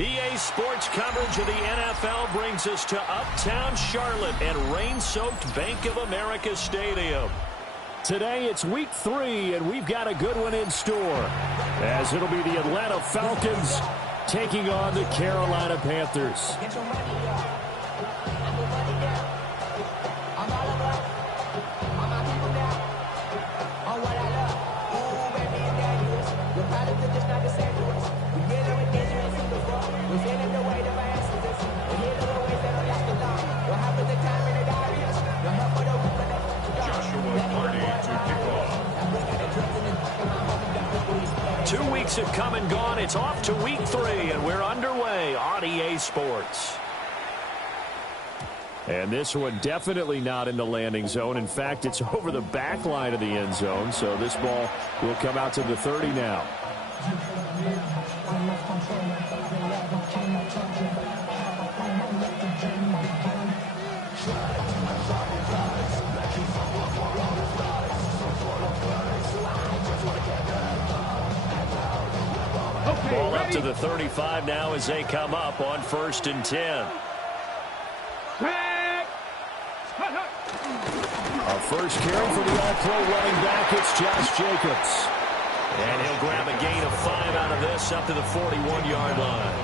EA Sports coverage of the NFL brings us to Uptown Charlotte and rain-soaked Bank of America Stadium. Today it's week 3, and we've got a good one in store, as it'll be the Atlanta Falcons taking on the Carolina Panthers. Have come and gone. It's off to week 3, and we're underway on EA Sports. And this one definitely not in the landing zone. In fact, it's over the back line of the end zone, so this ball will come out to the 30 now. Ball up to the 35 now as they come up on 1st and 10. Our first carry for the all-pro running back, it's Josh Jacobs. And he'll grab a gain of 5 out of this up to the 41-yard line.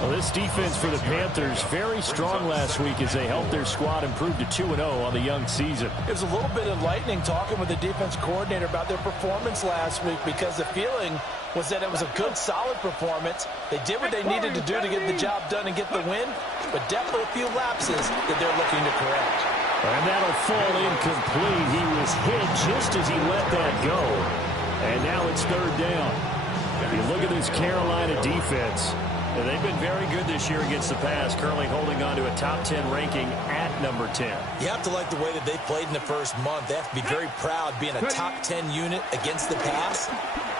Well, this defense for the Panthers very strong last week as they helped their squad improve to 2-0 on the young season. It was a little bit enlightening talking with the defense coordinator about their performance last week, because the feeling was that it was a good, solid performance. They did what they needed to do to get the job done and get the win, but definitely a few lapses that they're looking to correct. And that'll fall incomplete. He was hit just as he let that go. And now it's 3rd down. If you look at this Carolina defense, they've been very good this year against the pass, currently holding on to a top 10 ranking at number 10. You have to like the way that they played in the first month. They have to be very proud being a top 10 unit against the pass.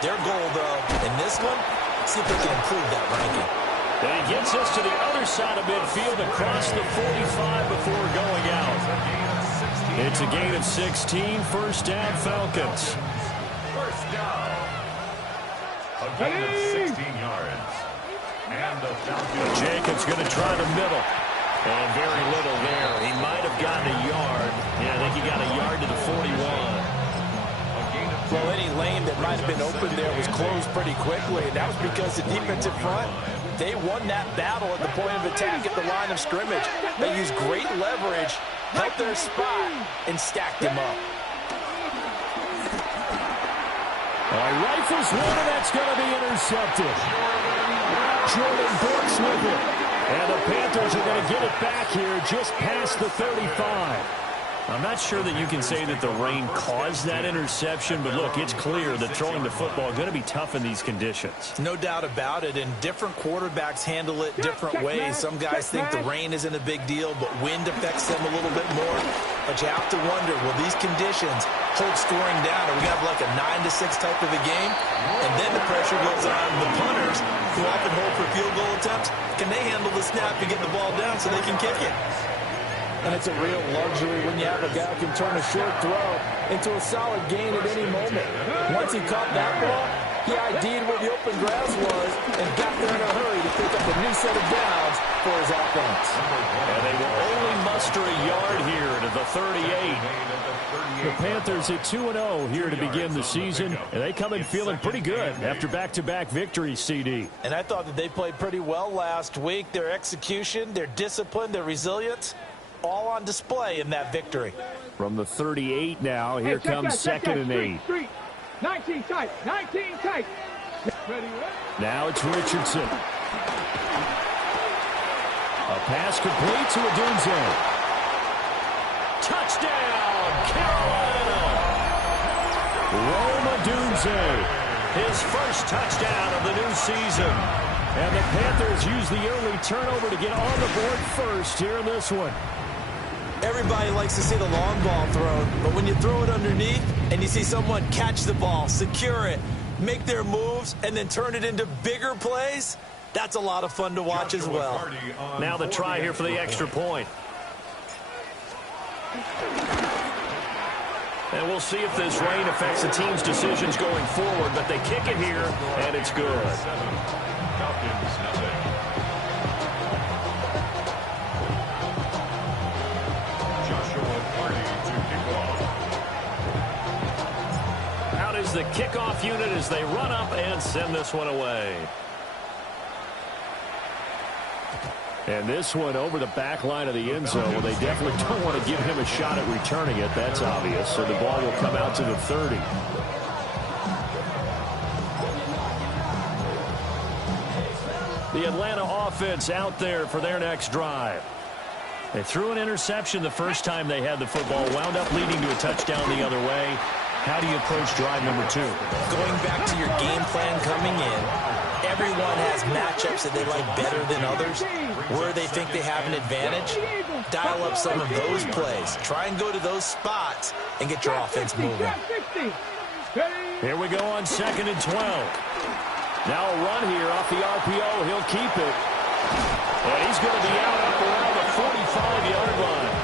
Their goal, though, in this one, see if they can improve that ranking. And he gets us to the other side of midfield across the 45 before going out. It's a gain of 16, 1st down Falcons. First down. A gain of 16 yards. And the Falcons. Jacobs going to try the middle. And very little there. He might have gotten a yard. Yeah, I think he got a yard to the 41. Well, any lane that might have been open there was closed pretty quickly, and that was because the defensive front, they won that battle at the point of attack at the line of scrimmage. They used great leverage, helped their spot, and stacked them up. Rifles one, and that's going to be intercepted. Jordan Brooks with it. And the Panthers are going to get it back here just past the 35. I'm not sure that you can say that the rain caused that interception, but look, it's clear that throwing the football is going to be tough in these conditions. No doubt about it, and different quarterbacks handle it different ways. Some guys think the rain isn't a big deal, but wind affects them a little bit more. But you have to wonder, will these conditions hold scoring down? Are we going to have like a 9-6 type of a game? And then the pressure goes on the punters, who often hold for field goal attempts. Can they handle the snap and get the ball down so they can kick it? And it's a real luxury when you have a guy who can turn a short throw into a solid gain at any moment. Once he caught that ball, he ID'd where the open grass was and got there in a hurry to pick up a new set of downs for his offense. And they will only muster a yard here to the 38. The Panthers at 2-0 here to begin the season, and they come in feeling pretty good after back-to-back victories, CD. And I thought that they played pretty well last week. Their execution, their discipline, their resilience, all on display in that victory. From the 38 now, here comes 2nd and 8. 19 tight, 19 tight. Ready. Now it's Richardson. A pass complete to Odunze. Touchdown, Carolina! Rome Odunze, his first touchdown of the new season. And the Panthers use the early turnover to get on the board first here in this one. Everybody likes to see the long ball thrown, but when you throw it underneath and you see someone catch the ball, secure it, make their moves, and then turn it into bigger plays, that's a lot of fun to watch as well. Now the try here for the extra point. And we'll see if this rain affects the team's decisions going forward, but they kick it here, and it's good. Falcons, nothing. Joshua Party to kick off. Out is the kickoff unit as they run up and send this one away. And this one over the back line of the end zone. Well, they definitely don't want to give him a shot at returning it. That's obvious. So the ball will come out to the 30. The Atlanta offense out there for their next drive. They threw an interception the first time they had the football, wound up leading to a touchdown the other way. How do you approach drive number 2? Going back to your game plan coming in, everyone has matchups that they like better than others. Where they think they have an advantage, dial up some of those plays. Try and go to those spots and get your offense moving. Here we go on 2nd and 12. Now a run here off the RPO. He'll keep it. And he's going to be out up around the 45-yard line.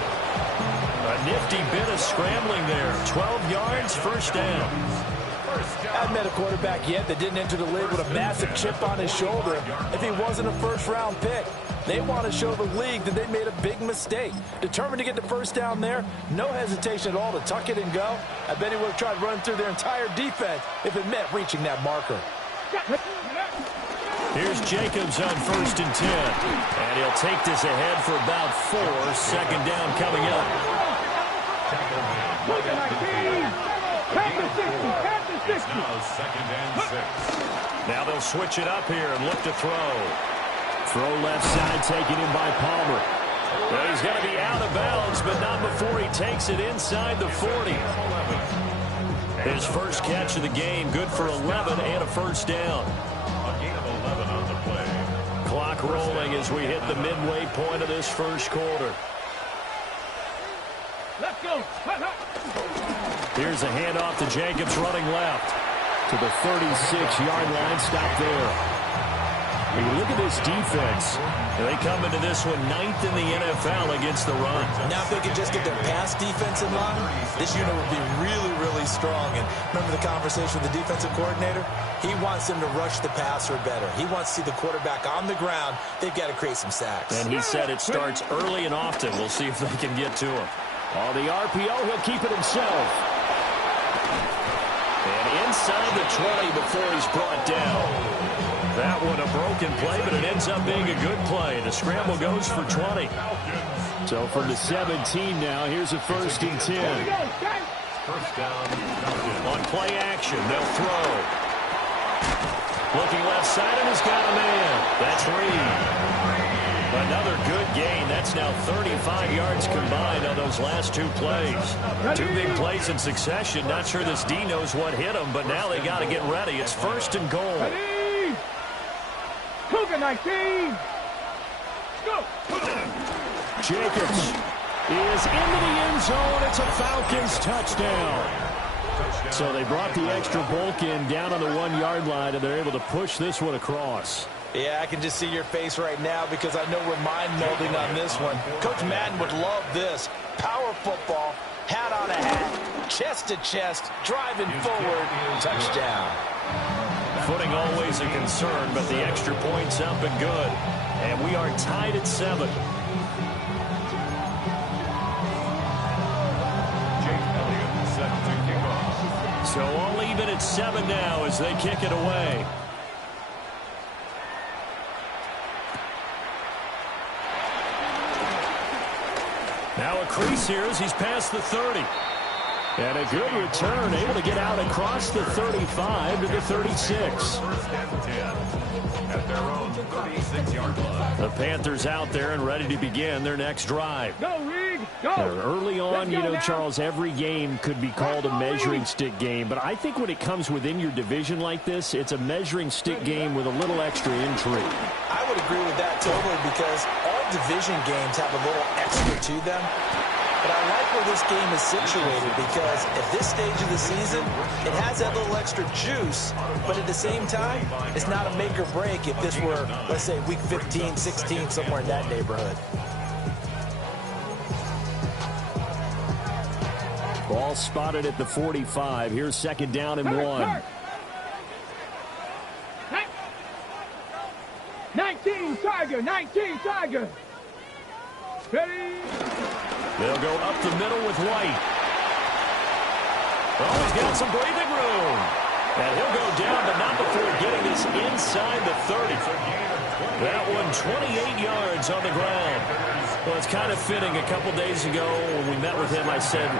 A nifty bit of scrambling there. 12 yards, first down. I haven't met a quarterback yet that didn't enter the league with a massive chip on his shoulder if he wasn't a first-round pick. They want to show the league that they made a big mistake. Determined to get the first down there, no hesitation at all to tuck it and go. I bet he would have tried running through their entire defense if it meant reaching that marker. Here's Jacobs on 1st and 10. And he'll take this ahead for about 4. 2nd down coming up. It's now 2nd and 6. Now they'll switch it up here and look to throw. Throw left side taken in by Palmer. Well, he's going to be out of bounds, but not before he takes it inside the 40. His first catch of the game, good for 11 and a first down. A gain of 11 on the play. Clock rolling as we hit the midway point of this first quarter. Let's go. Here's a handoff to Jacobs running left to the 36-yard line. Stop there. When you look at this defense, they come into this one 9th in the NFL against the run. Now if they could just get their pass defense in line, this unit would be really, really strong. And remember the conversation with the defensive coordinator? He wants them to rush the passer better. He wants to see the quarterback on the ground. They've got to create some sacks. And he said it starts early and often. We'll see if they can get to him. On the RPO, he'll keep it himself. And inside the 20 before he's brought down. That one a broken play, but it ends up being a good play. The scramble goes for 20. So from the 17 now, here's a 1st and 10. First down. On play action, they'll throw. Looking left side, and he's got a man. That's Reed. Another good gain. That's now 35 yards combined on those last 2 plays. 2 big plays in succession. Not sure this D knows what hit him, but now they got to get ready. It's 1st and goal. Cougar 19. Go. Jacobs is into the end zone. It's a Falcons touchdown. So they brought the extra bulk in down on the 1-yard line, and they're able to push this one across. Yeah, I can just see your face right now because I know we're mind melding on this one. Coach Madden would love this. Power football, hat on a hat, chest to chest, driving forward, touchdown. Footing always a concern, but the extra point's up and good. And we are tied at 7. So all even at 7 now as they kick it away. Now a crease here as he's past the 30. And a good return, able to get out across the 35 to the 36. First and 10 at their own 36-yard line. The Panthers out there and ready to begin their next drive. Go, Reed. Go. Early on, you know, Charles, every game could be called a measuring stick game. But I think when it comes within your division like this, it's a measuring stick game with a little extra intrigue. I would agree with that totally because all division games have a little extra to them. But I like where this game is situated because at this stage of the season, it has that little extra juice, but at the same time, it's not a make or break if this were, let's say, week 15, 16, somewhere in that neighborhood. Ball Ball spotted at the 45. Here's second down and 1. 19 Tiger, 19 Tiger. Ready? They'll go up the middle with White. Oh, he's got some breathing room. And he'll go down, but not before getting this inside the 30. That one 28 yards on the ground. Well, it's kind of fitting. A couple days ago when we met with him, I said,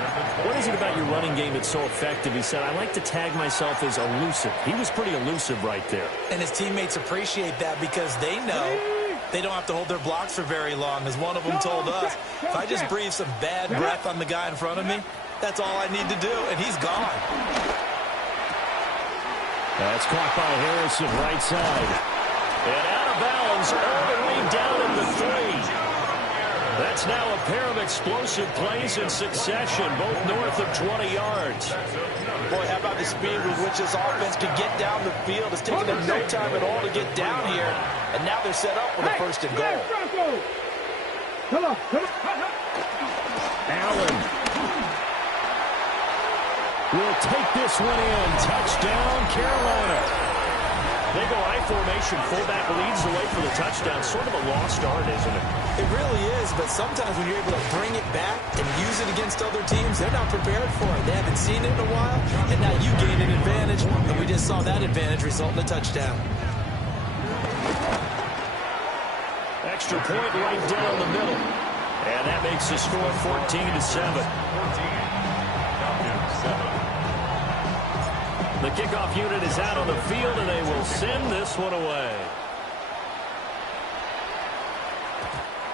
what is it about your running game that's so effective? He said, I like to tag myself as elusive. He was pretty elusive right there. And his teammates appreciate that because they know they don't have to hold their blocks for very long. As one of them told us, if I just breathe some bad breath on the guy in front of me, that's all I need to do, and he's gone. That's caught by Harrison, right side. And out of bounds, all the way down at the 3. That's now a pair of explosive plays in succession, both north of 20 yards. Boy, how about the speed with which this offense can get down the field? It's taken them no time at all to get down here, and now they're set up with a first and goal. Come on. Allen will take this one in. Touchdown, Carolina. They go I formation, fullback leads the way for the touchdown. Sort of a lost art, isn't it? It really is, but sometimes when you're able to bring it back and use it against other teams, they're not prepared for it. They haven't seen it in a while, and now you gain an advantage, and we just saw that advantage result in a touchdown. Extra point right down the middle. And that makes the score 14-7. The kickoff unit is out on the field, and they will send this one away.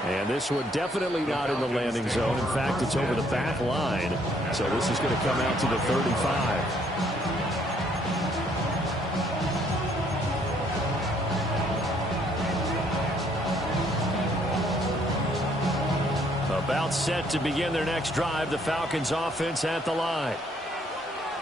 And this one definitely not in the landing zone. In fact, it's over the back line. So this is going to come out to the 35. About set to begin their next drive. The Falcons offense at the line.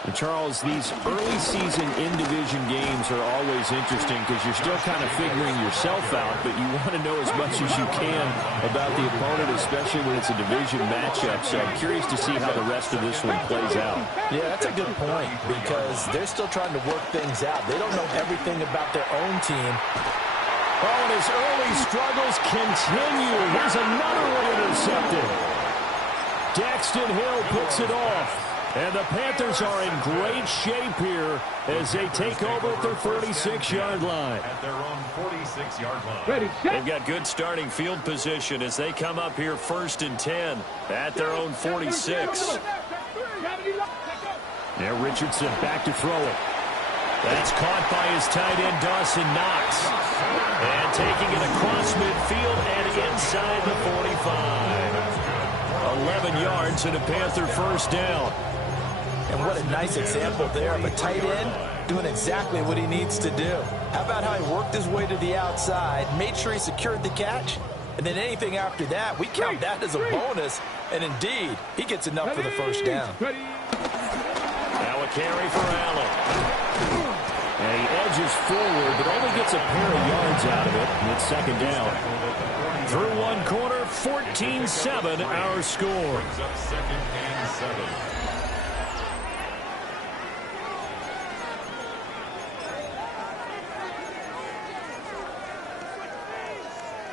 And Charles, these early season in-division games are always interesting because you're still kind of figuring yourself out, but you want to know as much as you can about the opponent, especially when it's a division matchup. So I'm curious to see how the rest of this one plays out. Yeah, that's a good point because they're still trying to work things out. They don't know everything about their own team. Oh, and his early struggles continue. Here's another one intercepted. Daxton Hill picks it off. And the Panthers are in great shape here as they take over at their 46-yard line. At their own 46-yard line. Ready, set. They've got good starting field position as they come up here 1st and 10 at their own 46. Now Richardson back to throw it. That's caught by his tight end, Dawson Knox. And taking it across midfield and inside the 45. 11 yards and a Panther first down. And what a nice example there of a tight end doing exactly what he needs to do. How about how he worked his way to the outside, made sure he secured the catch, and then anything after that, we count that as a bonus. And indeed, he gets enough for the first down. Now a carry for Allen. And he edges forward, but only gets a pair of yards out of it. And it's second down. Through one quarter, 14-7 our score. Second and 7.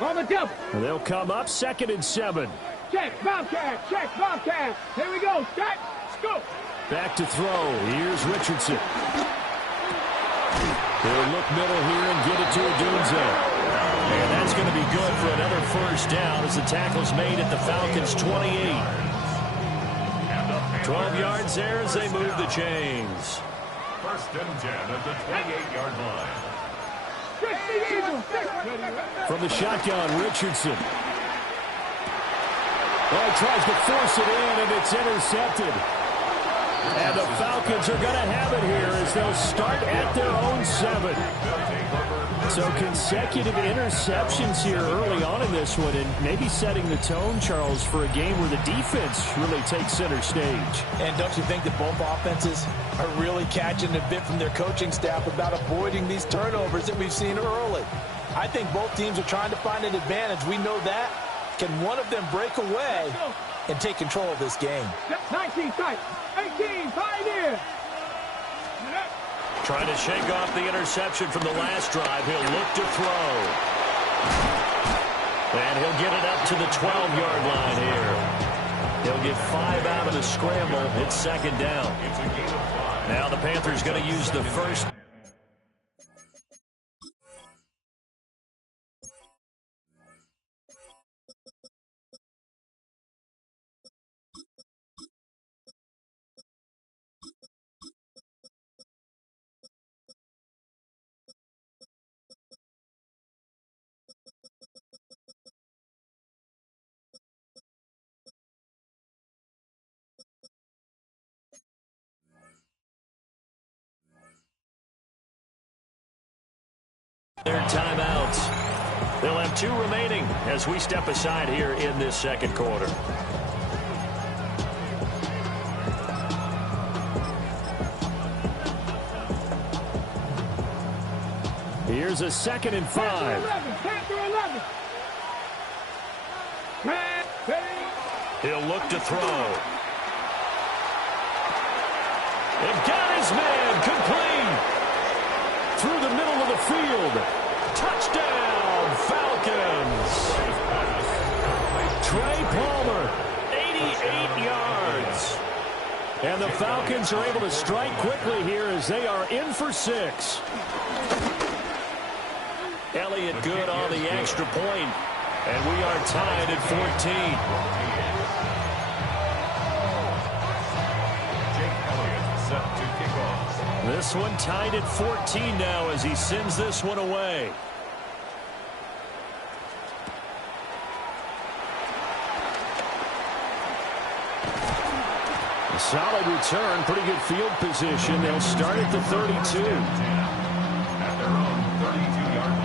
On the double. They'll come up 2nd and 7. Check, Bobcat. Check, Bobcat. Here we go. Start. Let's go. Back to throw. Here's Richardson. He'll look middle here and get it to Odunze. And that's going to be good for another first down as the tackle's made at the Falcons' 28. 12 yards there as they move the chains. 1st and 10 at the 28-yard line. From the shotgun, Richardson. Well, he tries to force it in, and it's intercepted. And the Falcons are going to have it here as they'll start at their own 7. So consecutive interceptions here early on in this one, and maybe setting the tone, Charles, for a game where the defense really takes center stage. And don't you think that both offenses are really catching a bit from their coaching staff about avoiding these turnovers that we've seen early? I think both teams are trying to find an advantage. We know that. Can one of them break away? and take control of this game. 19 tight. 18, pioneer. Trying to shake off the interception from the last drive. He'll look to throw. And he'll get it up to the 12-yard line here. He'll get 5 out of the scramble. It's second down. Now the Panthers going to use the first. Their timeouts. They'll have 2 remaining as we step aside here in this second quarter. Here's a 2nd and 5. He'll look to throw. And got his man complete. Through the middle of the field. Touchdown, Falcons. Trey Palmer, 88 yards. And the Falcons are able to strike quickly here as they are in for 6. Elliott good on the extra point. And we are tied at 14. This one tied at 14 now as he sends this one away. A solid return, pretty good field position. They'll start at the 32. At their own 32-yard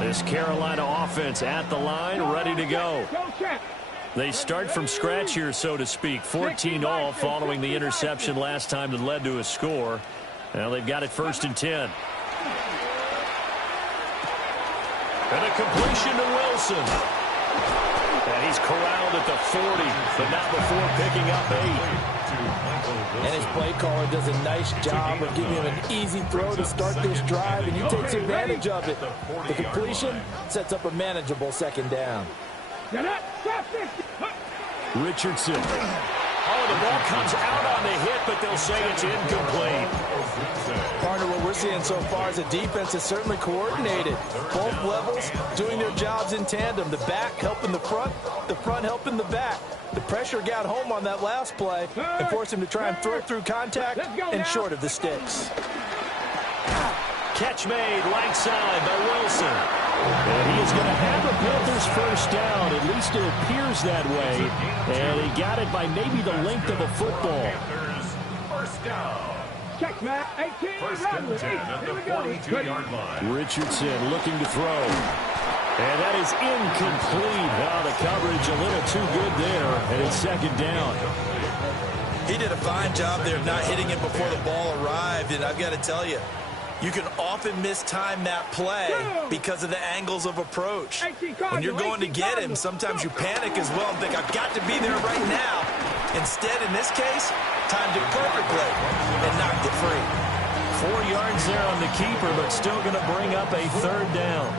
line. This Carolina offense at the line, ready to go. They start from scratch here, so to speak. 14-all following the interception last time that led to a score. Now they've got it 1st and 10. And a completion to Wilson. And he's corralled at the 40, but not before picking up 8. And his play caller does a nice job of giving him an easy throw to start this drive, and he takes advantage of it. The completion sets up a manageable 2nd down. Richardson. Oh, the ball comes out on the hit, but they'll say it's incomplete. Partner, what we're seeing so far is the defense is certainly coordinated. Both levels doing their jobs in tandem. The back helping the front helping the back. The pressure got home on that last play and forced him to try and throw through contact and short of the sticks. Catch made right side by Wilson. And he is going to have the Panthers first down. At least it appears that way. And he got it by maybe the length of a football. First down. Check, Matt. 18. First and 10 at the 42-yard line. Richardson looking to throw. And that is incomplete. Now the coverage a little too good there. And it's 2nd down. He did a fine job there of not hitting it before the ball arrived. And I've got to tell you, you can often mistime that play because of the angles of approach. When you're going to get him, sometimes you panic as well and think, I've got to be there right now. Instead, in this case, timed it perfectly and knocked it free. 4 yards there on the keeper, but still going to bring up a 3rd down.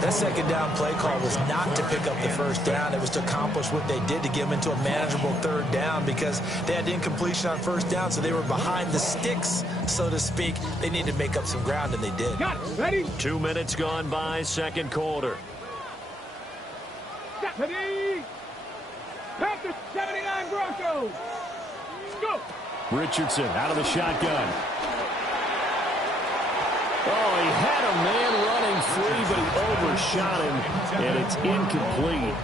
That 2nd down play call was not to pick up the 1st down. It was to accomplish what they did to get them into a manageable 3rd down because they had incompletion on 1st down, so they were behind the sticks, so to speak. They needed to make up some ground, and they did. Got it. Ready? 2 minutes gone by, 2nd quarter. Ready? Panthers 79 Broncos. Go. Richardson out of the shotgun. Oh, he had a man running free, but he overshot him, and it's incomplete.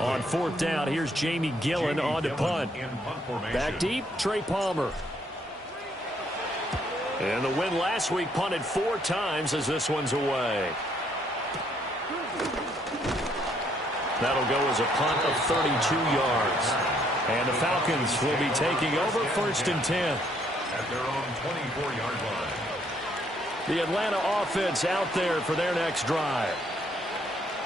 On 4th down, here's Jamie Gillen on to punt. Back deep, Trey Palmer. And the win last week punted 4 times as this one's away. That'll go as a punt of 32 yards. And the Falcons will be taking over 1st and 10. At their own 24-yard line. The Atlanta offense out there for their next drive.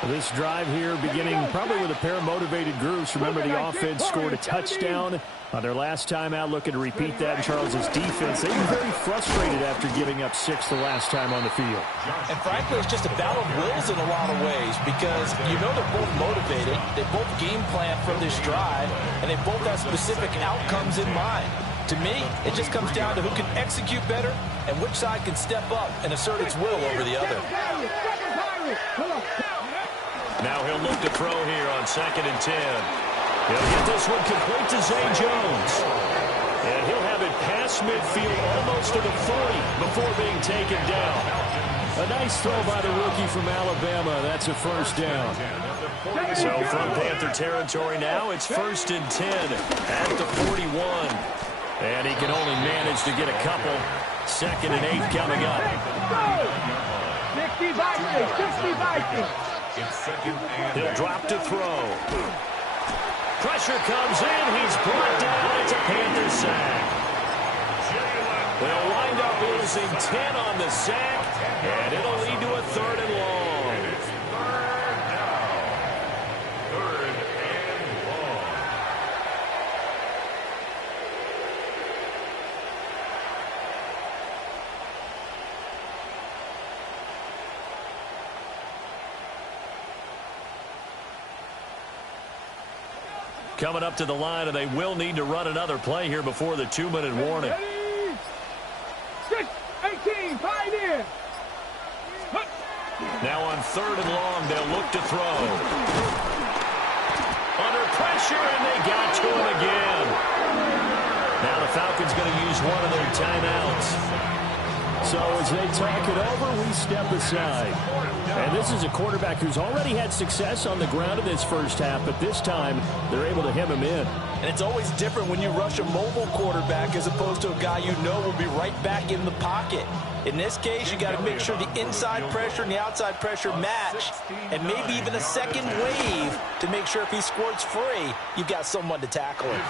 This drive here beginning probably with a pair of motivated groups. Remember, the offense scored a touchdown on their last time out, looking to repeat that in Charles's defense. They were very frustrated after giving up 6 the last time on the field. And frankly, it's just a battle of wills in a lot of ways because you know they're both motivated. They both game plan for this drive, and they both have specific outcomes in mind. To me, it just comes down to who can execute better and which side can step up and assert its will over the other. Now he'll look to throw here on 2nd and 10. He'll get this one complete to Zay Jones. And he'll have it past midfield almost to the 40 before being taken down. A nice throw by the rookie from Alabama. That's a first down. So from Panther territory now, it's 1st and 10 at the 41. And he can only manage to get a couple. 2nd and 8 coming up. 60 Vikings. He'll drop to throw. Pressure comes in. He's brought down. It's a Panther sack. They'll wind up losing 10 on the sack, and it'll lead to a 3rd and long. Coming up to the line, and they will need to run another play here before the 2-minute warning. 6, 18, 5 in. Now on 3rd and long, they'll look to throw. Under pressure, and they got to him again. Now the Falcons going to use one of their timeouts. So as they talk it over, we step aside. And this is a quarterback who's already had success on the ground in this first half, but this time they're able to hem him in. And it's always different when you rush a mobile quarterback as opposed to a guy you know will be right back in the pocket. In this case, you got to make sure the inside pressure and the outside pressure match, and maybe even a second wave to make sure if he squirts free, you've got someone to tackle him.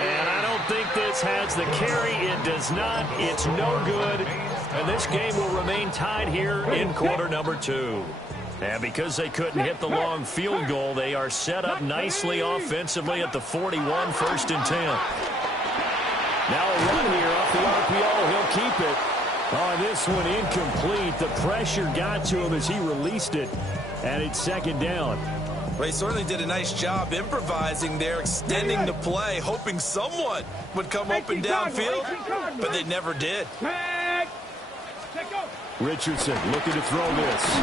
And I don't think this has the carry. It does not. It's no good. And this game will remain tied here in quarter number 2. And because they couldn't hit the long field goal, they are set up nicely offensively at the 41, 1st and 10. Now a run here off the RPO. He'll keep it. Oh, this one incomplete. The pressure got to him as he released it. And it's 2nd down. Well, he certainly did a nice job improvising there, extending the play, hoping someone would come open downfield, but they never did. Richardson looking to throw this.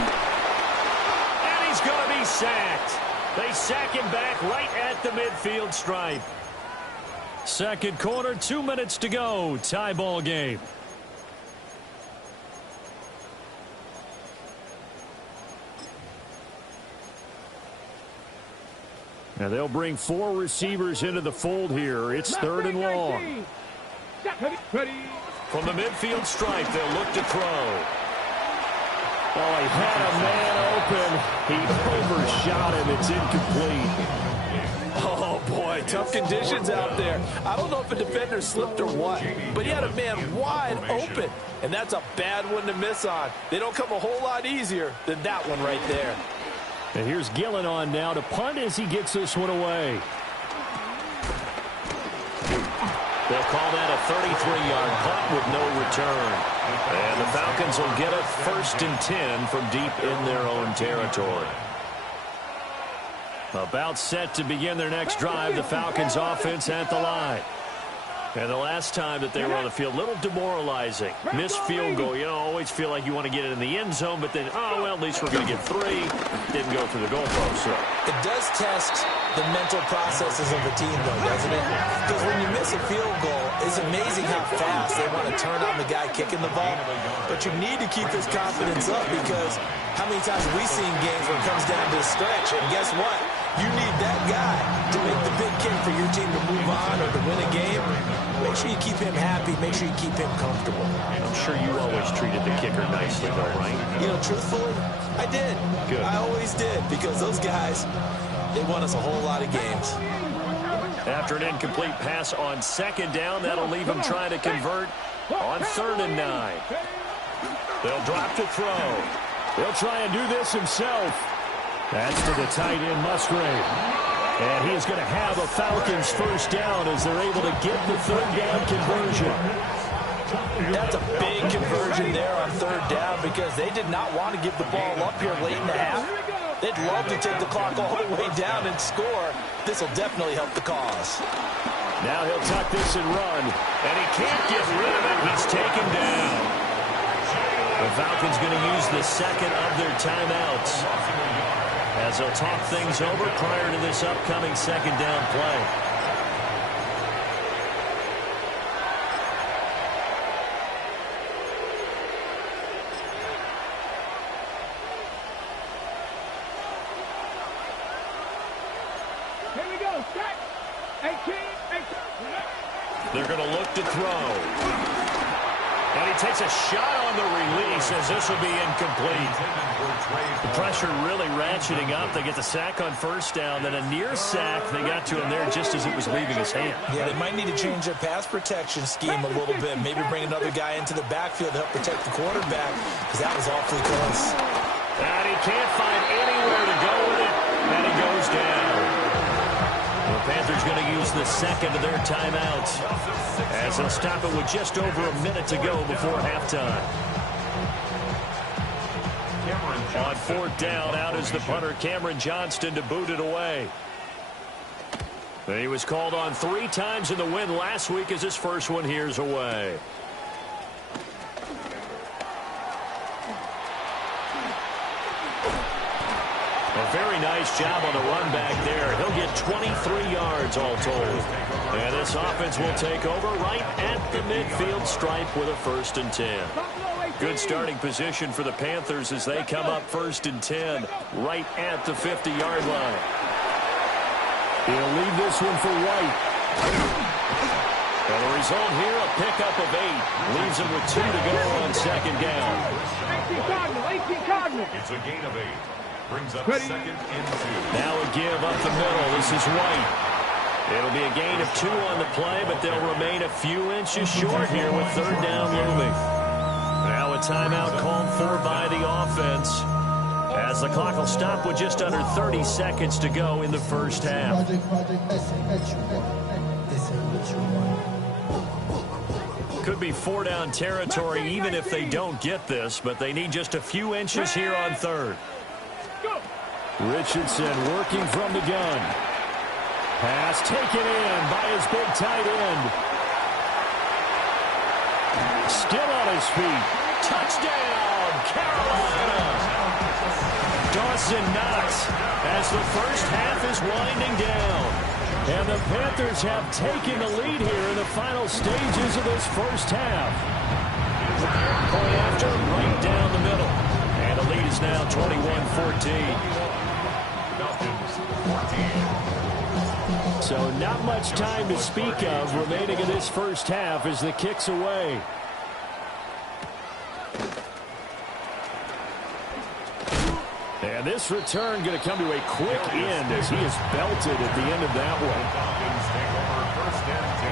And he's going to be sacked. They sack him back right at the midfield stripe. 2nd quarter, 2 minutes to go. Tie ball game. Now they'll bring 4 receivers into the fold here. It's 3rd and long. From the midfield stripe, they'll look to throw. Oh, he had a man open. He overshot him. It's incomplete. Oh, boy, tough conditions out there. I don't know if a defender slipped or what, but he had a man wide open, and that's a bad one to miss on. They don't come a whole lot easier than that one right there. And here's Gillen on now to punt as he gets this one away. They'll call that a 33-yard punt with no return. And the Falcons will get it 1st and 10 from deep in their own territory. About set to begin their next drive, the Falcons offense at the line. And the last time that they were on the field, a little demoralizing. Missed field goal. You know, always feel like you want to get it in the end zone, but then, oh, well, at least we're going to get 3. Didn't go through the goalpost. So it does test the mental processes of the team, though, doesn't it? Because when you miss a field goal, it's amazing how fast they want to turn on the guy kicking the ball. But you need to keep his confidence up because how many times have we seen games where it comes down to a stretch? And guess what? You need that guy to make the big kick for your team to move on or to win a game. Make sure you keep him happy. Make sure you keep him comfortable. I'm sure you always treated the kicker nicely, though, right? You know, truthfully, I did. Good. I always did because those guys, they won us a whole lot of games. After an incomplete pass on 2nd down, that'll leave him trying to convert on 3rd and 9. They'll drop to throw. He'll try and do this himself. That's to the tight end, Musgrave. And he's going to have a Falcons first down as they're able to get the third down conversion. That's a big conversion there on third down because they did not want to give the ball up here late in the half. They'd love to take the clock all the way down and score. This will definitely help the cause. Now he'll tuck this and run, and he can't get rid of it. He's taken down. The Falcons going to use the second of their timeouts as they'll talk things over prior to this upcoming second down play. Here we go. Set. 18. They're going to look to throw. And he takes a shot on the release as this will be incomplete. The pressure really ratcheting up. They get the sack on first down, then a near sack. They got to him there just as it was leaving his hand. Yeah, they might need to change their pass protection scheme a little bit. Maybe bring another guy into the backfield to help protect the quarterback because that was awfully close. And he can't find anywhere to go with it, and he goes down. The Panthers going to use the second of their timeouts as they'll stop it with just over a minute to go before halftime. On fourth down, out is the punter, Cameron Johnston, to boot it away. He was called on 3 times in the win last week as his first one here's away. A very nice job on the run back there. He'll get 23 yards all told. And this offense will take over right at the midfield stripe with a 1st and 10. Good starting position for the Panthers as they come up 1st and 10 right at the 50-yard line. He'll leave this one for White. And the result here, a pickup of 8. Leaves him with 2 to go on second down. 18 Cardinal. It's a gain of 8. Brings up 2nd and 2. Now a give up the middle. This is White. It'll be a gain of 2 on the play, but they'll remain a few inches short here with third down looming. Now a timeout called for by the offense as the clock will stop with just under 30 seconds to go in the first half. Could be 4-down territory even if they don't get this, but they need just a few inches here on third. Richardson working from the gun. Pass taken in by his big tight end. Still on his feet. Touchdown, Carolina! Dawson Knox as the first half is winding down. And the Panthers have taken the lead here in the final stages of this first half. Point after, right down the middle. And the lead is now 21-14. So not much time to speak of remaining in this first half as the kick's away. And this return going to come to a quick end as he is belted at the end of that one. Falcons take over 1st and 10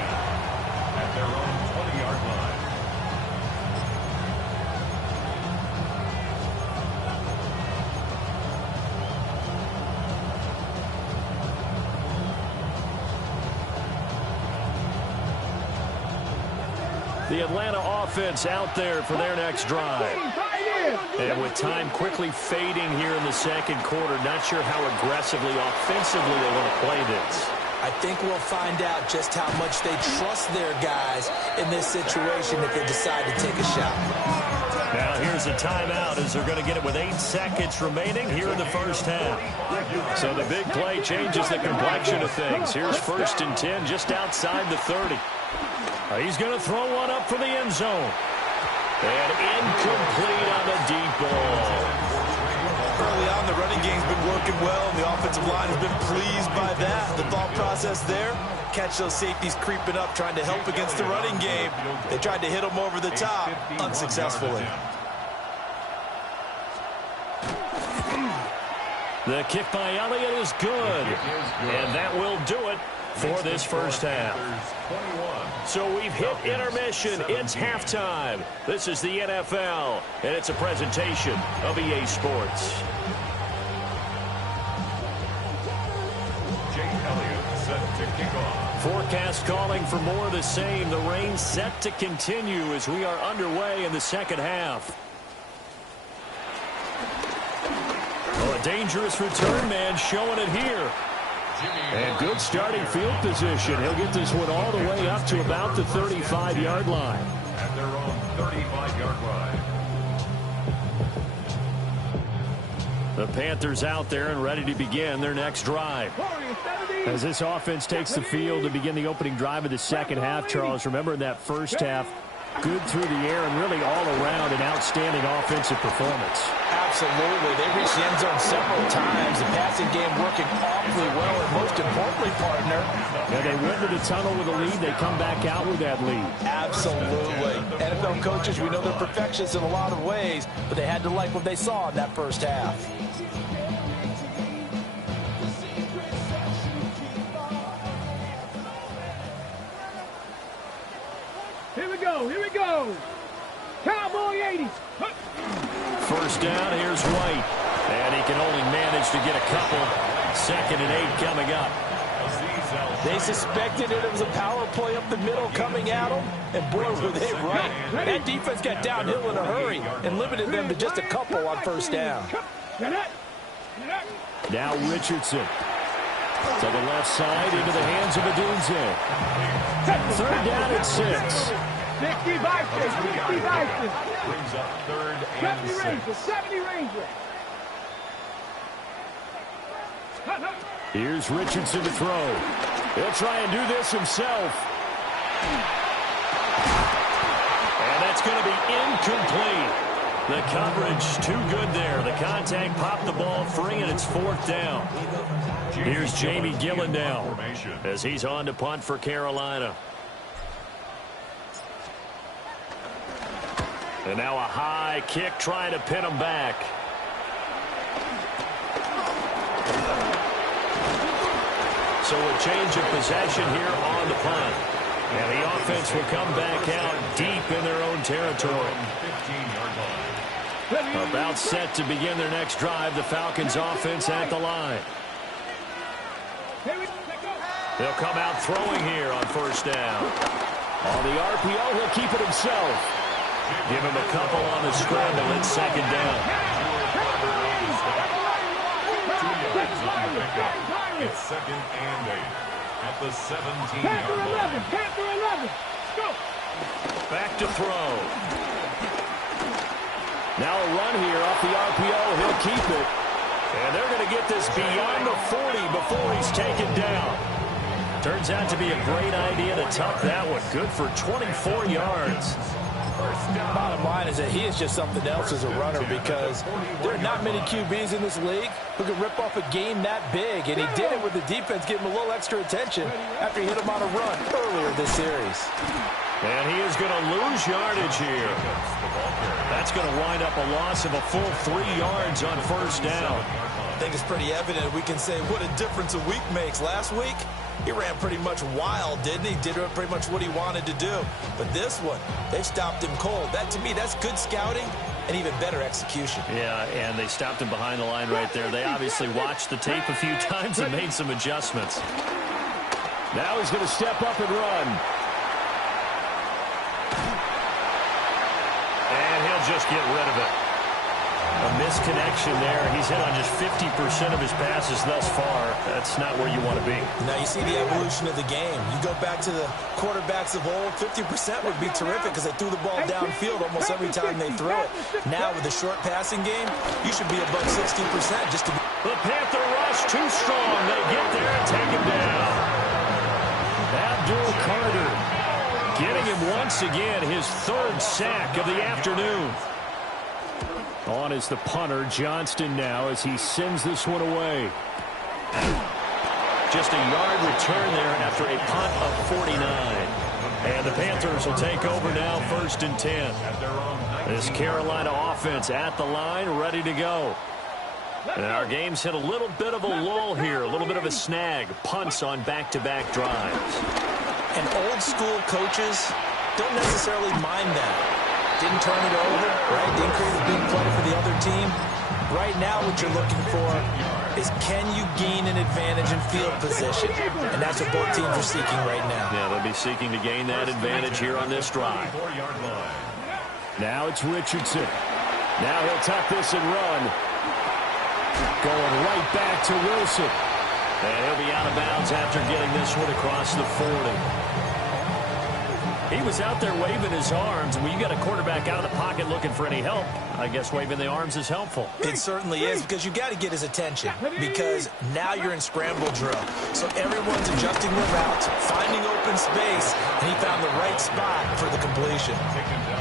at their own 20-yard line. The Atlanta offense out there for their next drive. And with time quickly fading here in the second quarter, not sure how aggressively, offensively they want to play this. I think we'll find out just how much they trust their guys in this situation if they decide to take a shot. Now here's a timeout as they're going to get it with 8 seconds remaining here in the first half. So the big play changes the complexion of things. Here's 1st and 10 just outside the 30. He's going to throw one up for the end zone. And incomplete on the deep ball. Early on, the running game's been working well, and the offensive line has been pleased by that. The thought process there, catch those safeties creeping up, trying to help against the running game. They tried to hit them over the top, unsuccessfully. The kick by Elliott is good. And that will do it for this first half. So we've hit intermission. It's halftime. This is the NFL, and it's a presentation of EA Sports. Forecast calling for more of the same. The rain set to continue as we are underway in the second half. Oh, a dangerous return man showing it here. And good starting field position. He'll get this one all the way up to about the 35-yard line. At their own 35-yard line. The Panthers out there and ready to begin their next drive. As this offense takes the field to begin the opening drive of the second half, Charles, remember in that first half, good through the air and really all around an outstanding offensive performance. Absolutely. They reached the end zone several times. The passing game working awfully well, and most importantly, partner. Yeah, they went to the tunnel with a lead. They come back out with that lead. Absolutely. NFL coaches, we know they're perfectionists in a lot of ways, but they had to like what they saw in that first half. Here we go, here we go. Cowboy 80. First down, here's White. And he can only manage to get a couple. 2nd and 8 coming up. They suspected it was a power play up the middle coming at them, and boy, were they right. That defense got downhill in a hurry and limited them to just a couple on first down. Now Richardson. To the left side, into the hands of Adunze. 3rd down and 6. 60 Vikings, 60 Vikings. Brings up 3rd and 70 Rangers, 6. 70 Rangers. Here's Richardson to throw. He'll try and do this himself. And that's going to be incomplete. The coverage too good there. The contact popped the ball free, and it's 4th down. Here's Jamie Gillen now as he's on to punt for Carolina. And now a high kick trying to pin him back. So a change of possession here on the punt. And the offense will come back out deep in their own territory. 15-yard line. About set to begin their next drive. The Falcons offense at the line. They'll come out throwing here on first down. On the RPO, he'll keep it himself. Give him a couple on the scramble and 2nd down. It's 2nd and 8 at the 17-yard line. Panther 11. Go. Back to throw. Now a run here off the RPO. He'll keep it. And they're going to get this beyond the 40 before he's taken down. Turns out to be a great idea to tuck that one. Good for 24 yards. Bottom line is that he is just something else as a runner, because there are not many QBs in this league who can rip off a game that big, and he did it with the defense giving him a little extra attention after he hit him on a run earlier this series. And he is going to lose yardage here. That's going to wind up a loss of a full 3 yards on first down. I think it's pretty evident. We can say what a difference a week makes. Last week, he ran pretty much wild, didn't he? Did pretty much what he wanted to do. But this one, they stopped him cold. That, to me, that's good scouting and even better execution. Yeah, and they stopped him behind the line right there. They obviously watched the tape a few times and made some adjustments. Now he's going to step up and run. And he'll just get rid of it. A misconnection there. He's hit on just 50% of his passes thus far. That's not where you want to be. Now you see the evolution of the game. You go back to the quarterbacks of old, 50% would be terrific because they threw the ball downfield almost every time they threw it. Now with the short passing game, you should be above 60% just to be. The Panther rush too strong. They get there and take him down. Abdul Carter getting him once again, his 3rd sack of the afternoon. On is the punter, Johnston, now as he sends this one away. Just a yard return there after a punt of 49. And the Panthers will take over now, 1st and 10. This Carolina offense at the line, ready to go. And our game's hit a little bit of a lull here, a little bit of a snag. Punts on back-to-back drives. And old school coaches don't necessarily mind that. Didn't turn it over, right? Didn't create a big play for the other team. Right now what you're looking for is can you gain an advantage in field position? And that's what both teams are seeking right now. Yeah, they'll be seeking to gain that advantage here on this drive. Now it's Richardson. Now he'll tuck this and run. Going right back to Wilson. And he'll be out of bounds after getting this one across the 40. He was out there waving his arms. When you got a quarterback out of the pocket looking for any help, I guess waving the arms is helpful. It certainly is, because you got to get his attention, because now you're in scramble drill. So everyone's adjusting their routes, finding open space, and he found the right spot for the completion.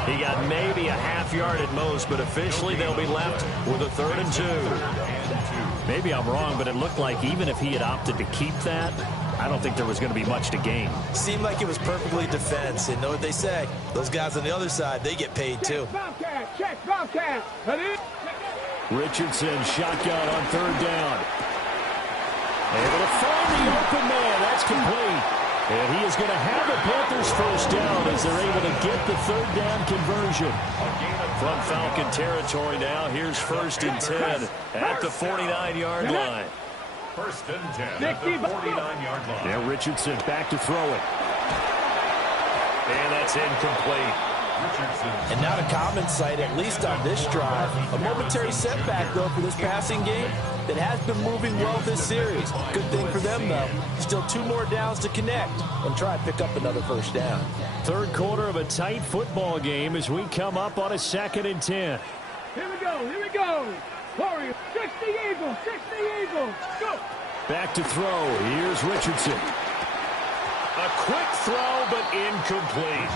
He got maybe a half yard at most, but officially they'll be left with a 3rd and 2. Maybe I'm wrong, but it looked like even if he had opted to keep that, I don't think there was going to be much to gain. Seemed like it was perfectly defense. And know what they say? Those guys on the other side, they get paid too. Check, Bobcat. Richardson shotgun on 3rd down. Able to find the open man. That's complete. And he is going to have the Panthers first down as they're able to get the 3rd down conversion. From Falcon territory now, here's 1st and 10 at the 49-yard line. 1st and 10 at the 49-yard line. Now Richardson back to throw it. And that's incomplete. And not a common sight, at least on this drive. A momentary setback, though, for this passing game that has been moving well this series. Good thing for them, though. Still 2 more downs to connect and try and pick up another 1st down. 3rd quarter of a tight football game as we come up on a 2nd and 10. Here we go. Warriors, 60 Eagles, go. Back to throw. Here's Richardson. A quick throw, but incomplete.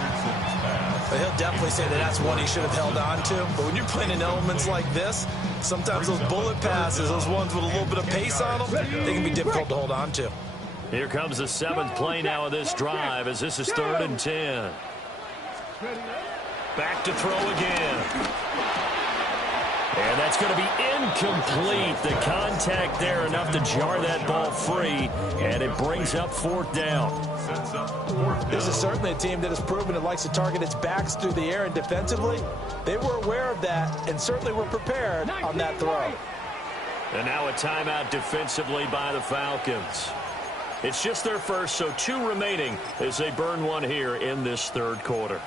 But he'll definitely say that that's one he should have held on to. But when you're playing in elements like this, sometimes those bullet passes, those ones with a little bit of pace on them, they can be difficult to hold on to. Here comes the 7th play now of this drive as this is 3rd and 10. Back to throw again. And that's going to be incomplete. The contact there enough to jar that ball free, and it brings up 4th down. This is certainly a team that has proven it likes to target its backs through the air, and defensively, they were aware of that and certainly were prepared on that throw. And now a timeout defensively by the Falcons. It's just their first, so 2 remaining as they burn one here in this 3rd quarter.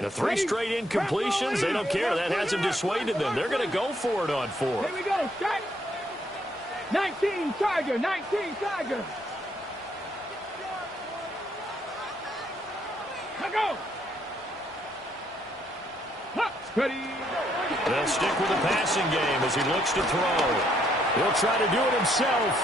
The 3 straight incompletions, they don't care. That hasn't dissuaded them. They're going to go for it on 4. Here we go, strike. 19 Tiger. Let go. Ready. They'll stick with the passing game as he looks to throw. He'll try to do it himself.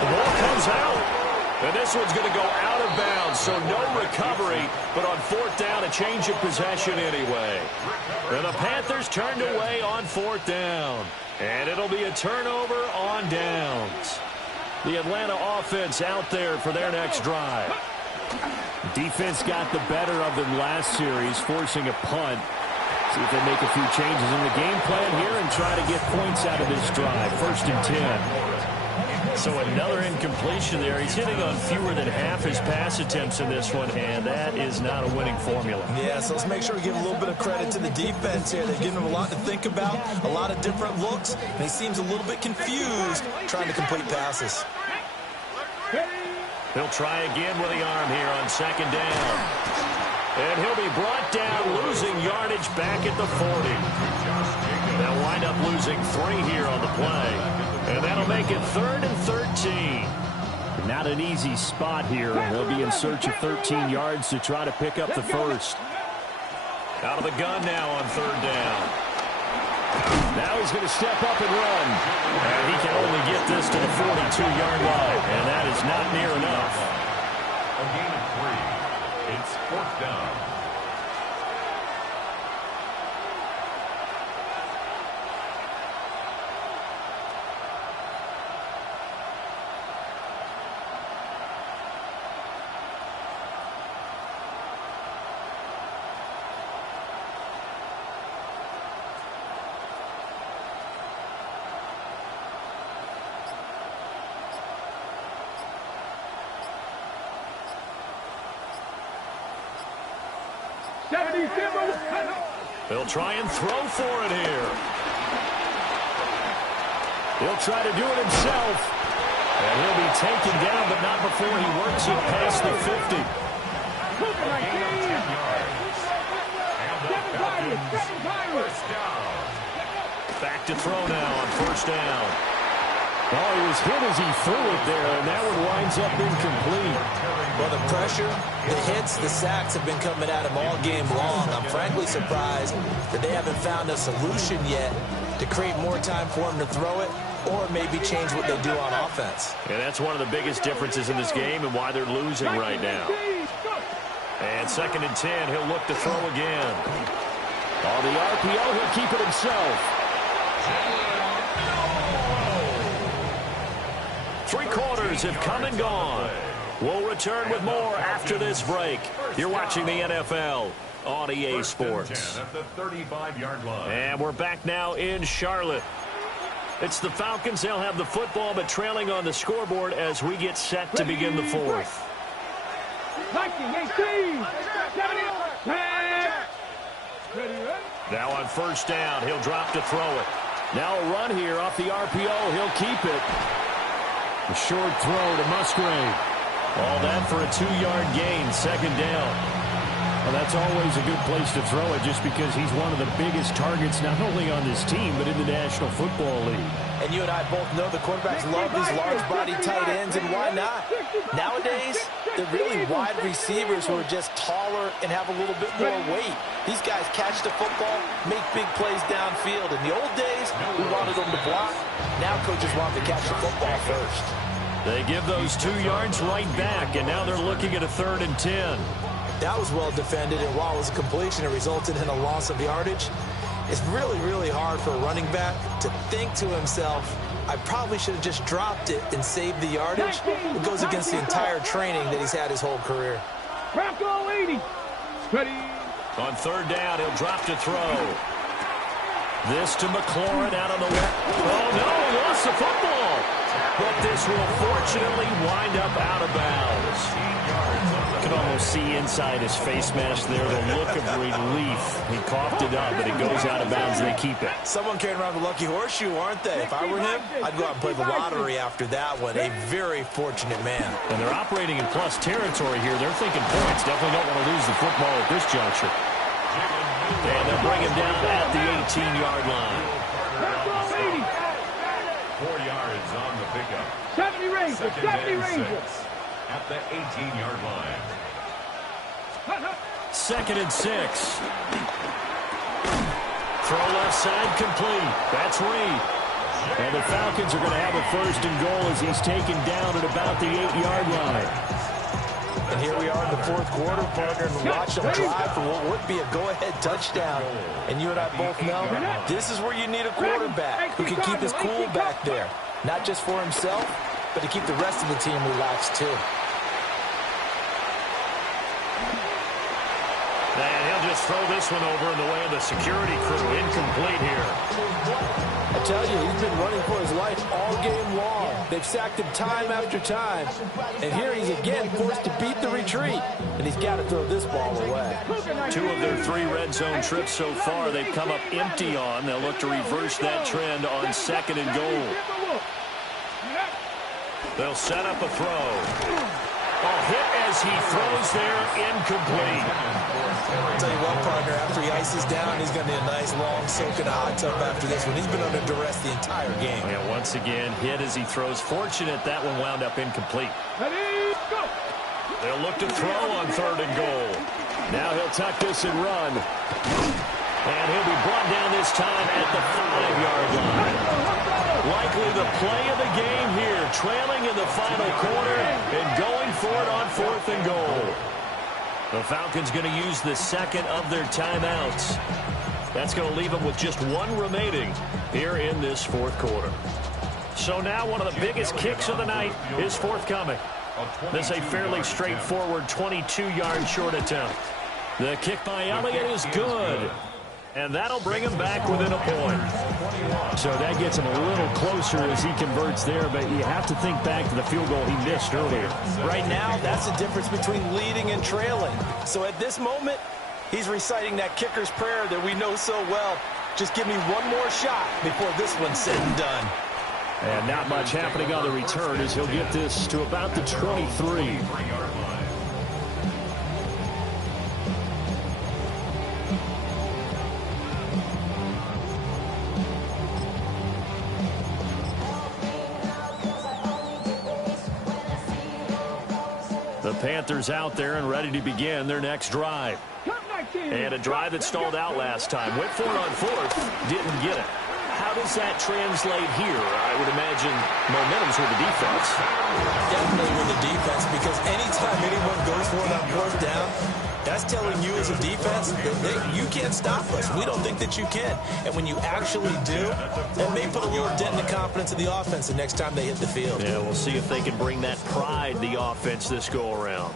The ball comes out. And this one's going to go out of bounds, so no recovery, but on 4th down, a change of possession anyway. And the Panthers turned away on 4th down. And it'll be a turnover on downs. The Atlanta offense out there for their next drive. Defense got the better of them last series, forcing a punt. See if they make a few changes in the game plan here and try to get points out of this drive. 1st and 10. So another incompletion there. He's hitting on fewer than half his pass attempts in this one, and that is not a winning formula. Yeah, so let's make sure we give a little bit of credit to the defense here. They've given him a lot to think about, a lot of different looks, and he seems a little bit confused trying to complete passes. He'll try again with the arm here on 2nd down. And he'll be brought down, losing yardage back at the 40. They'll wind up losing 3 here on the play. And that'll make it 3rd and 13. Not an easy spot here. They'll be in search of 13 yards to try to pick up the 1st. Out of the gun now on 3rd down. Now he's going to step up and run. And he can only get this to the 42-yard line. And that is not near enough. A gain of 3. It's 4th down. He'll try and throw for it here. He'll try to do it himself. And he'll be taken down, but not before he works it past the 50. Back to throw now on first down. Oh, he was hit as he threw it there, and that one winds up incomplete. Well, the pressure, the hits, the sacks have been coming at him all game long. I'm frankly surprised that they haven't found a solution yet to create more time for him to throw it or maybe change what they do on offense. And that's one of the biggest differences in this game and why they're losing right now. And 2nd and 10, he'll look to throw again. On the RPO, he'll keep it himself. 3 quarters have come and gone. We'll return with more after this break. You're watching the NFL on EA Sports. At the 35-yard line. And we're back now in Charlotte. It's the Falcons. They'll have the football, but trailing on the scoreboard as we get set to begin the 4th. Now on first down, he'll drop to throw it. Now a run here off the RPO. He'll keep it. A short throw to Musgrave. All that for a 2-yard gain, 2nd down. Well, that's always a good place to throw it just because he's one of the biggest targets not only on this team but in the National Football League. And you and I both know the quarterbacks love these large-body tight ends, and why not? Nowadays, they're really wide receivers who are just taller and have a little bit more weight. These guys catch the football, make big plays downfield. In the old days, we wanted them to block. Now coaches want to catch the football first. They give those 2 yards right back, and now they're looking at a 3rd and 10. That was well defended, and while it was a completion, it resulted in a loss of yardage. It's really, really hard for a running back to think to himself, I probably should have just dropped it and saved the yardage. It goes against the entire training that he's had his whole career. On 3rd down, he'll drop to throw. This to McLaurin out on the left. Oh, no, he lost the football. But this will fortunately wind up out of bounds. You can almost see inside his face mask there the look of relief. He coughed it up, but it goes out of bounds, and they keep it. Someone carrying around the lucky horseshoe, aren't they? If I were him, I'd go out and play the lottery after that one. A very fortunate man. And they're operating in plus territory here. They're thinking points. Definitely don't want to lose the football at this juncture. And they'll bring him down at the 18-yard line. 4 yards on the pickup. 70 Rangers, 70 Rangers. At the 18-yard line. 2nd and 6. Throw left side complete. That's Reed. And the Falcons are going to have a 1st and goal as he's taken down at about the 8-yard line. And here we are in the 4th quarter, partner, and watch them drive for what would be a go-ahead touchdown. And you and I both know this is where you need a quarterback who can keep his cool back there. Not just for himself, but to keep the rest of the team relaxed too. And he'll just throw this one over in the way of the security crew. Incomplete here. I tell you, he's been running for his life all game long. They've sacked him time after time. And here he's again forced to beat the retreat. And he's got to throw this ball away. 2 of their 3 red zone trips so far they've come up empty on. They'll look to reverse that trend on 2nd and goal. They'll set up a throw. Oh, hit as he throws there, incomplete. I'll tell you what, partner, after he ices down, he's going to need a nice long soak in a hot tub after this one. He's been under duress the entire game. Yeah, once again, hit as he throws. Fortunate that one wound up incomplete. They'll look to throw on 3rd and goal. Now he'll tuck this and run. And he'll be brought down this time at the 5-yard line. Likely the play of the game here, trailing in the final quarter and going for it on 4th and goal. The Falcons going to use the 2nd of their timeouts. That's going to leave them with just 1 remaining here in this 4th quarter. So now one of the biggest kicks of the night is forthcoming. This is a fairly straightforward 22-yard short attempt. The kick by Elliott is good. And that'll bring him back within a point. So that gets him a little closer as he converts there, but you have to think back to the field goal he missed earlier. Right now, that's the difference between leading and trailing. So at this moment, He's reciting that kicker's prayer that we know so well. Just give me one more shot before this one's said and done. And not much happening on the return as he'll get this to about the 23. The Panthers out there and ready to begin their next drive. And a drive that stalled out last time. Went for it on fourth, didn't get it. How does that translate here? I would imagine momentum's with the defense. Definitely with the defense, because anytime anyone goes for it on fourth down, that's telling you as a defense that you can't stop us. We don't think that you can. And when you actually do, it may put a little dent in the confidence of the offense the next time they hit the field. Yeah, we'll see if they can bring that pride, the offense, this go-around.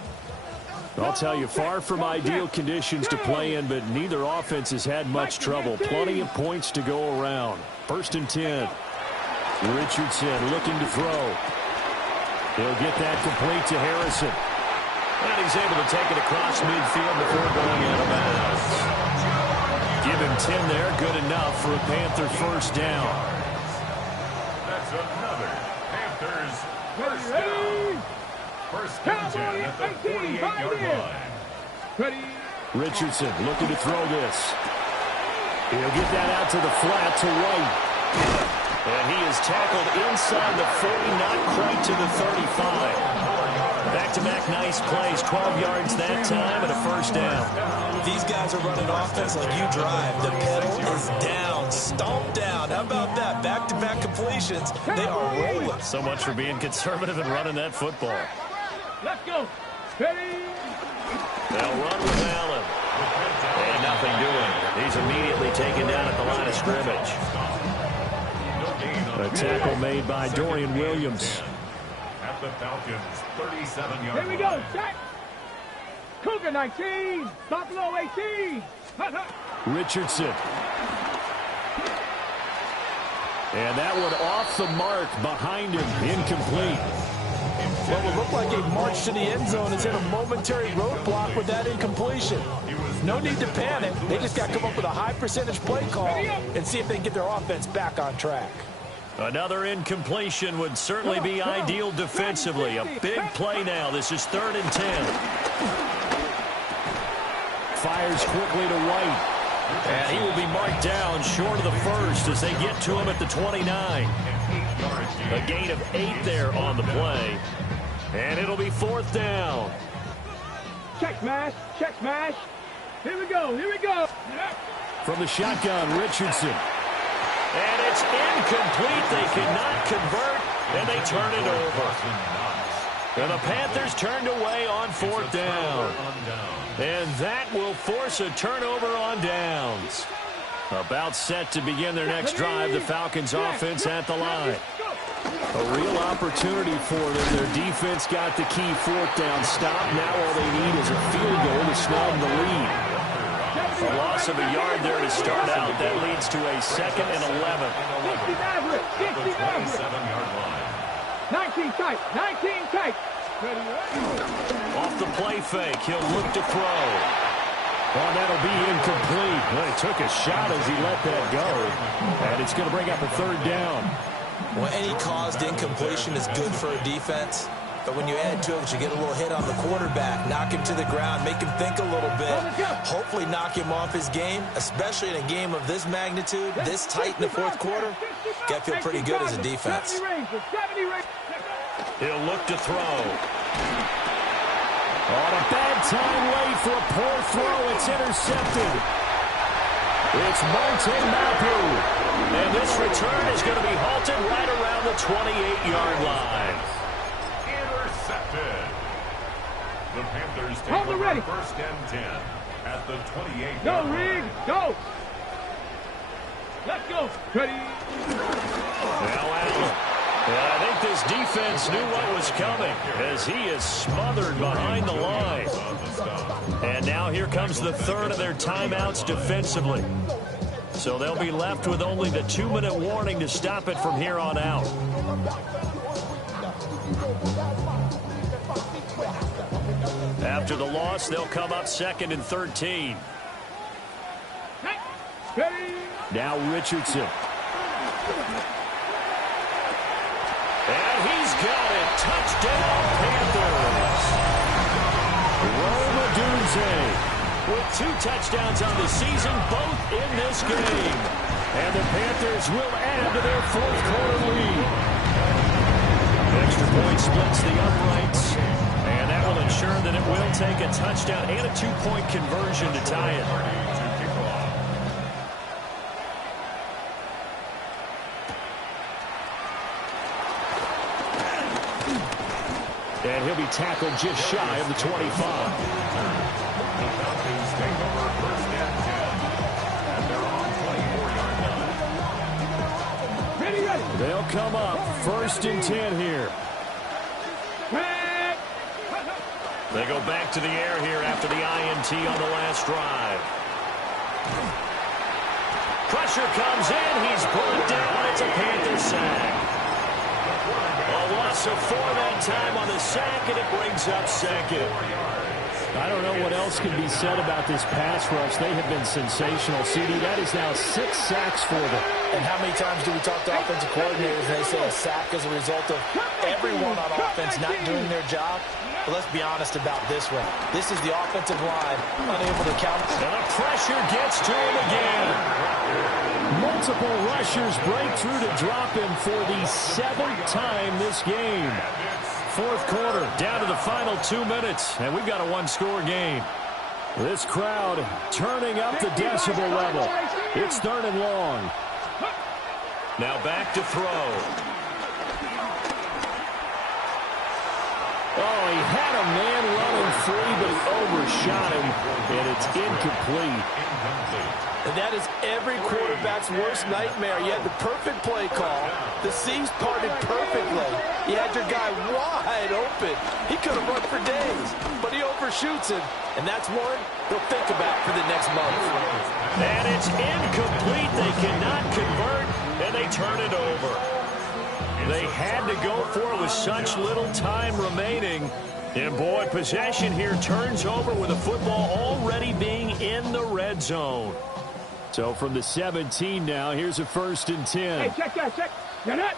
I'll tell you, far from ideal conditions to play in, but neither offense has had much trouble. Plenty of points to go around. 1st and 10. Richardson looking to throw. He'll get that complete to Harrison. And he's able to take it across midfield before going out of bounds. Give him 10 there. Good enough for a Panther first down. That's another Panthers first down. First and 10 at the 48-yard line. Richardson looking to throw this. He'll get that out to the flat to White. And he is tackled inside the 40, not quite to the 35. Back-to-back nice plays, 12 yards that time and a first down. These guys are running offense like you drive. The pedal is down, stomped down. How about that? Back-to-back completions. They are rolling. So much for being conservative and running that football. Let's go. Ready. They'll run with Allen. And nothing doing. He's immediately taken down at the line of scrimmage. A tackle made by Dorian Williams. At the Falcons, 37-yard line. Here we go. Check. Cougar 19. Buffalo 18. Richardson. And that one off the mark behind him. Incomplete. What would look like a march to the end zone is in a momentary roadblock with that incompletion. No need to panic. They just got to come up with a high percentage play call and see if they can get their offense back on track. Another incompletion would certainly be ideal defensively. A big play now. This is 3rd and 10. Fires quickly to White. And he will be marked down short of the first as they get to him at the 29. A gain of 8 there on the play. And it'll be 4th down. Check smash. Check smash. Here we go. Here we go. From the shotgun, Richardson. And it's incomplete. They cannot convert, and they turn it over. And the Panthers turned away on 4th down. And that will force a turnover on downs. About set to begin their next drive, the Falcons offense at the line. A real opportunity for them. Their defense got the key 4th down stop. Now all they need is a field goal to snag the lead. A loss of a yard there to start out. That leads to a 2nd and 11. 27-yard line. 19 tight. 19 tight. Off the play fake, he'll look to throw. Well, that'll be incomplete. Well, he took a shot as he let that go. And it's going to bring up a 3rd down. Well, any caused incompletion is good for a defense. But when you add to it, you get a little hit on the quarterback, knock him to the ground, make him think a little bit, hopefully knock him off his game, especially in a game of this magnitude, this tight in the 4th quarter. Got to feel pretty good as a defense. He'll look to throw. On a bad time late for a poor throw. It's intercepted. It's Martin Mapu. And this return is going to be halted right around the 28-yard line. Intercepted. The Panthers take over 1st and 10 at the 28-yard line. Go, Rig. Go. Let's go. Ready. Now Allen. I think this defense knew what was coming as he is smothered behind the line. And now here comes the 3rd of their timeouts defensively. So they'll be left with only the 2-minute warning to stop it from here on out. After the loss, they'll come up 2nd and 13. Now Richardson. And he's got it. Touchdown, Panthers. Roma Dunze with 2 touchdowns on the season, both in this game. And the Panthers will add to their 4th quarter lead. Extra point splits the uprights. And that will ensure that it will take a touchdown and a 2-point conversion to tie it. And he'll be tackled just shy of the 25. They'll come up 1st and 10 here. They go back to the air here after the INT on the last drive. Pressure comes in. He's brought down. It's a Panther sack. A loss of 4 that time on the sack, and it brings up 2nd. I don't know what else can be said about this pass rush. They have been sensational. CD, that is now 6 sacks for them. And how many times do we talk to offensive coordinators and they say a sack is a result of everyone on offense not doing their job? But let's be honest about this one. This is the offensive line unable to count. And the pressure gets to him again. Multiple rushers break through to drop him for the 7th time this game. 4th quarter, down to the final 2 minutes, and we've got a 1-score game. This crowd turning up the decibel level. It's 3rd and long. Now back to throw. Oh, he had a man running free, but he overshot him, and it's incomplete. And that is every quarterback's worst nightmare. You had the perfect play call. The seams parted perfectly. You had your guy wide open. He could have run for days, but he overshoots him. And that's one he'll think about for the next month. And it's incomplete. They cannot convert, and they turn it over. They had to go for it with such little time remaining. And, boy, possession here turns over with the football already being in the red zone. So from the 17 now, here's a 1st and 10. Hey, check that, check. You're not.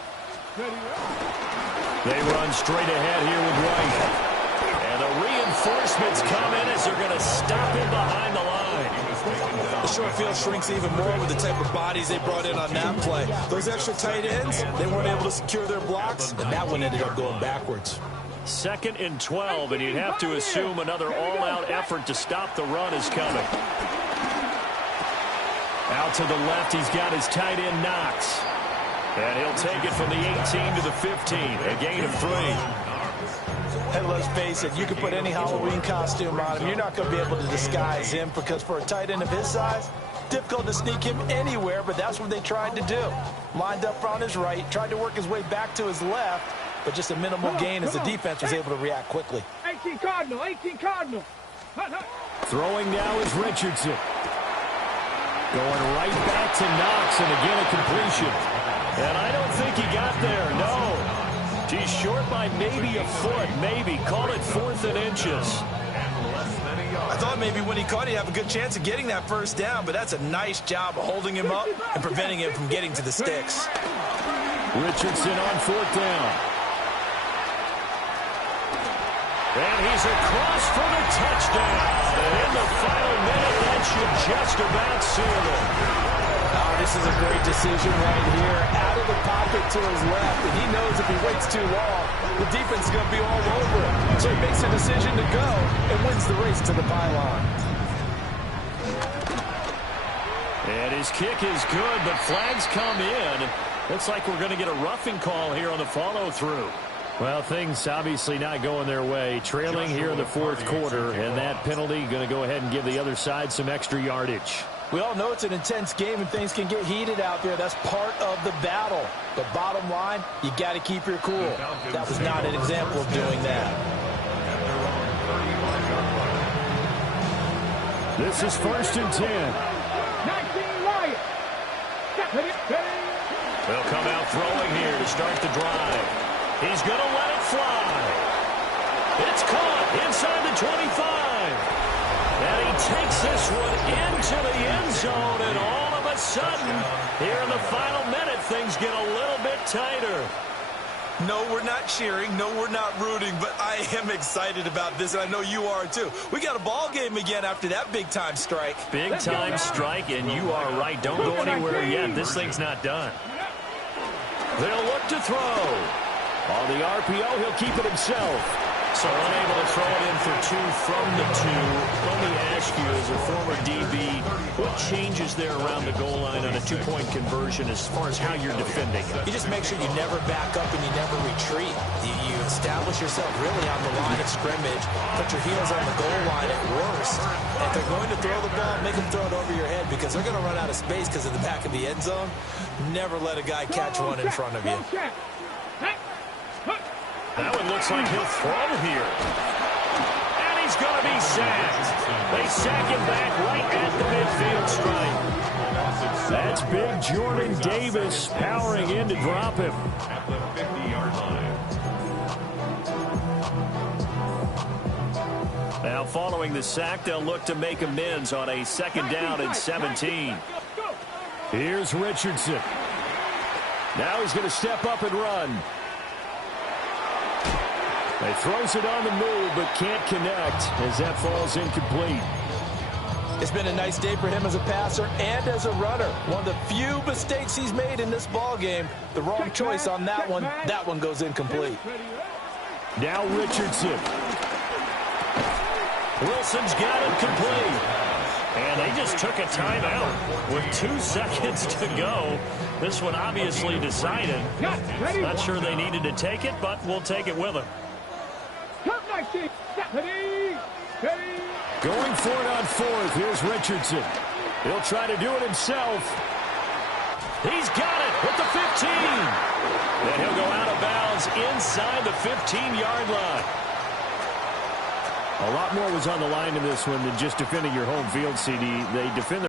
They run straight ahead here with White. And the reinforcements come in as they're going to stop him behind the line. The short field shrinks even more with the type of bodies they brought in on that play. Those extra tight ends, they weren't able to secure their blocks, and that one ended up going backwards. 2nd and 12, and you'd have to assume another all-out effort to stop the run is coming. Out to the left, he's got his tight end Knox. And he'll take it from the 18 to the 15, a gain of 3. And let's face it, you can put any Halloween costume on him. You're not going to be able to disguise him because for a tight end of his size, difficult to sneak him anywhere, but that's what they tried to do. Lined up on his right, tried to work his way back to his left, but just a minimal gain as the defense was able to react quickly. 18 Cardinal, 18 Cardinal. Throwing now is Richardson. Going right back to Knox, and again a completion. And I don't think he got there, no. He's short by maybe a foot, maybe. Call it 4th and inches. I thought maybe when he caught, he'd have a good chance of getting that 1st down, but that's a nice job of holding him up and preventing him from getting to the sticks. Richardson on 4th down. And he's across for the touchdown. And in the final minute, that should just about seal it. Oh, this is a great decision right here. Out of the pocket to his left, and he knows if he waits too long, the defense is going to be all over him. So he makes a decision to go and wins the race to the pylon. And his kick is good, but flags come in. Looks like we're going to get a roughing call here on the follow-through. Well, things obviously not going their way. Trailing here in the 4th quarter, and that penalty going to go ahead and give the other side some extra yardage. We all know it's an intense game and things can get heated out there. That's part of the battle. But bottom line, you got to keep your cool. That was not an example of doing that. This is 1st and 10. 19 Wyatt. They'll come out throwing here to start the drive. He's going to let it fly. It's caught inside the 25. And he takes this one into the end zone, and all of a a sudden, here in the final minute, things get a little bit tighter. No, we're not cheering. No, we're not rooting, but I am excited about this, and I know you are too. We got a ball game again after that big-time strike. Big-time strike, and you are right. Don't go anywhere yet. This thing's not done. They'll look to throw. On the RPO, he'll keep it himself. So unable to throw it in for 2 from the 2. Let me ask you, as a former DB, what changes there around the goal line on a 2-point conversion as far as how you're defending? You just make sure you never back up and you never retreat. You establish yourself really on the line of scrimmage, put your heels on the goal line at worst. If they're going to throw the ball, make them throw it over your head because they're going to run out of space because of the back of the end zone. Never let a guy catch one in front of you. That one looks like he'll throw here. And he's going to be sacked. They sack him back right at the midfield stripe. That's big Jordan Davis powering in to drop him. At the 50-yard line. Now following the sack, they'll look to make amends on a 2nd down and 17. Here's Richardson. Now he's going to step up and run. He throws it on the move, but can't connect as that falls incomplete. It's been a nice day for him as a passer and as a runner. One of the few mistakes he's made in this ball game. The wrong choice on that one. That one goes incomplete. Now Richardson. Wilson's got it complete. And they just took a timeout with 2 seconds to go. This one obviously decided. Not sure they needed to take it, but we'll take it with them. Going for it on 4th. Here's Richardson. He'll try to do it himself. He's got it at the 15. And he'll go out of bounds inside the 15-yard line. A lot more was on the line in this one than just defending your home field, CD. They defend